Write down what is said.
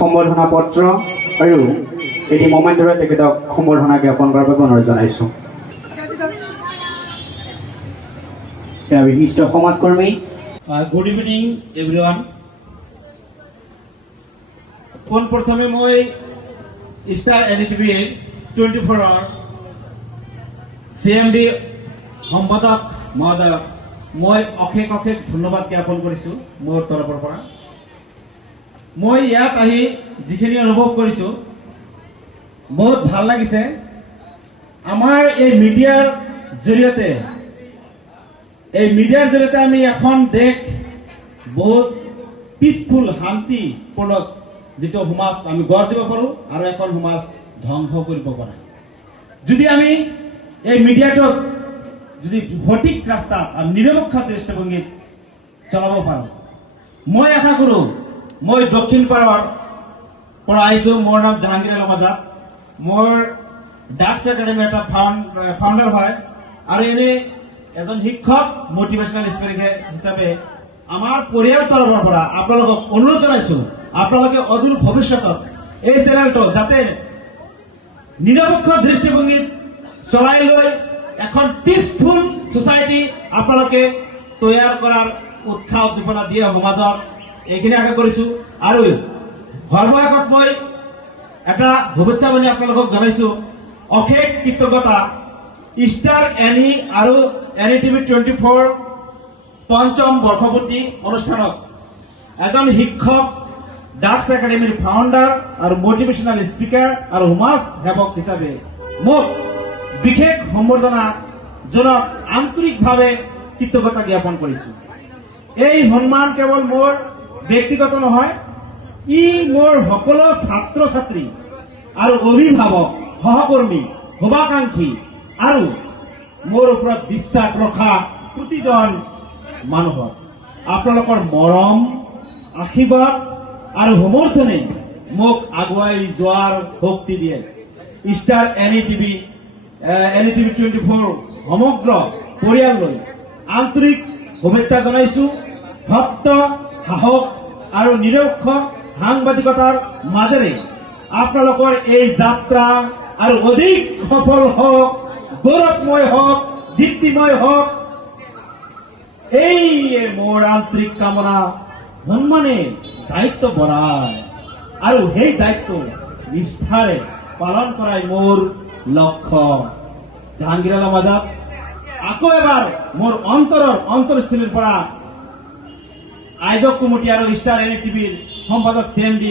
সম্বৰ্ধনা পত্ৰ আৰু এটি মমেণ্টৰে তেখেতক সম্বৰ্ধনা জ্ঞাপন কৰাৰ বাবে অনুৰোধ জনাইছোঁ। বিশিষ্ট সমাজকৰ্মী। Good evening everyone. পোনপ্ৰথমে মই ষ্টাৰ NDTV 24 CMD সম্পাদক মহোদয়ক মই অশেষ ধন্যবাদ জ্ঞাপন কৰিছোঁ মোৰ তৰফৰ পৰা। মই ইয়াত আহি যিখিনি অনুভৱ কৰিছোঁ বহুত ভাল লাগিছে। আমাৰ এই মিডিয়াৰ জৰিয়তে আমি এখন দেশ বহুত পিচফুল শান্তিপূৰ্ণ যিটো সমাজ আমি গঢ় দিব পাৰোঁ আৰু এখন সমাজ ধ্বংস কৰিব পাৰোঁ যদি আমি এই মিডিয়াটোক যদি সঠিক ৰাস্তাত আৰু নিৰপেক্ষ দৃষ্টিভংগীত চলাব পাৰোঁ। মই আশা কৰোঁ, মই দক্ষিণ পাৰৰ পৰা আহিছোঁ। মোৰ নাম জাহাংগীৰ আলম আজাদ। মোৰ ডাক্স একাডেমি এটা ফাউণ্ডাৰ হয় আৰু এনে এজন শিক্ষক মটিভেশ্যনেল স্পিকাৰ হিচাপে আমাৰ পৰিয়াল তৰফৰ পৰা আপোনালোকক অনুৰোধ জনাইছোঁ, আপোনালোকে অদূৰ ভৱিষ্যতত এই চেনেলটো যাতে নিৰপেক্ষ দৃষ্টিভংগীত চলাই লৈ এখন পিচফুল ছ'চাইটি আপোনালোকে তৈয়াৰ কৰাৰ উৎসাহ উদ্দীপনা দিয়ে সমাজত, এইখিনি আশা কৰিছোঁ। আৰু সৰ্বশেষত মই এটা শুভেচ্ছাবাণী আপোনালোকক জনাইছোঁ। অশেষ কৃতজ্ঞতা ষ্টাৰ NE আৰু NDTV 24 পঞ্চম বৰ্ষপূৰ্তি অনুষ্ঠানত এজন শিক্ষক, ডাক্স একাডেমীৰ ফাউণ্ডাৰ আৰু মটিভেশ্যনেল স্পিকাৰ আৰু সমাজ সেৱক হিচাপে মোক বিশেষ সম্বৰ্ধনা জনাত আন্তৰিকভাৱে কৃতজ্ঞতা জ্ঞাপন কৰিছোঁ। এই সন্মান কেৱল মোৰ ব্যক্তিগত নহয়, ই মোৰ সকলো ছাত্ৰ ছাত্ৰী আৰু অভিভাৱক, সহকৰ্মী, শুভাকাংক্ষী আৰু মোৰ ওপৰত বিশ্বাস ৰখা প্ৰতিজন মানুহৰ আপোনালোকৰ মৰম, আশীৰ্বাদ আৰু সমৰ্থনে মোক আগুৱাই যোৱাৰ শক্তি দিয়ে। ষ্টাৰ NDTV 24 সমগ্ৰ পৰিয়াললৈ আন্তৰিক শুভেচ্ছা জনাইছোঁ। সত্য, সাহস আৰু নিৰপেক্ষ সাংবাদিকতাৰ মাজেৰে আপোনালোকৰ এই যাত্ৰা আৰু অধিক সফল হওক, গৌৰৱময় হওক, দীপ্তিময় হওক, এই মোৰ আন্তৰিক কামনা। সন্মানে দায়িত্ব বঢ়ায় আৰু সেই দায়িত্ব নিষ্ঠাৰে পালন কৰাই মোৰ লক্ষ্য। জাহাংগীৰ আলম আজাদ। আকৌ এবাৰ মোৰ অন্তৰস্থলীৰ পৰা আয়োজক কমিটি আৰু ষ্টাৰ NDTV সম্পাদক CMD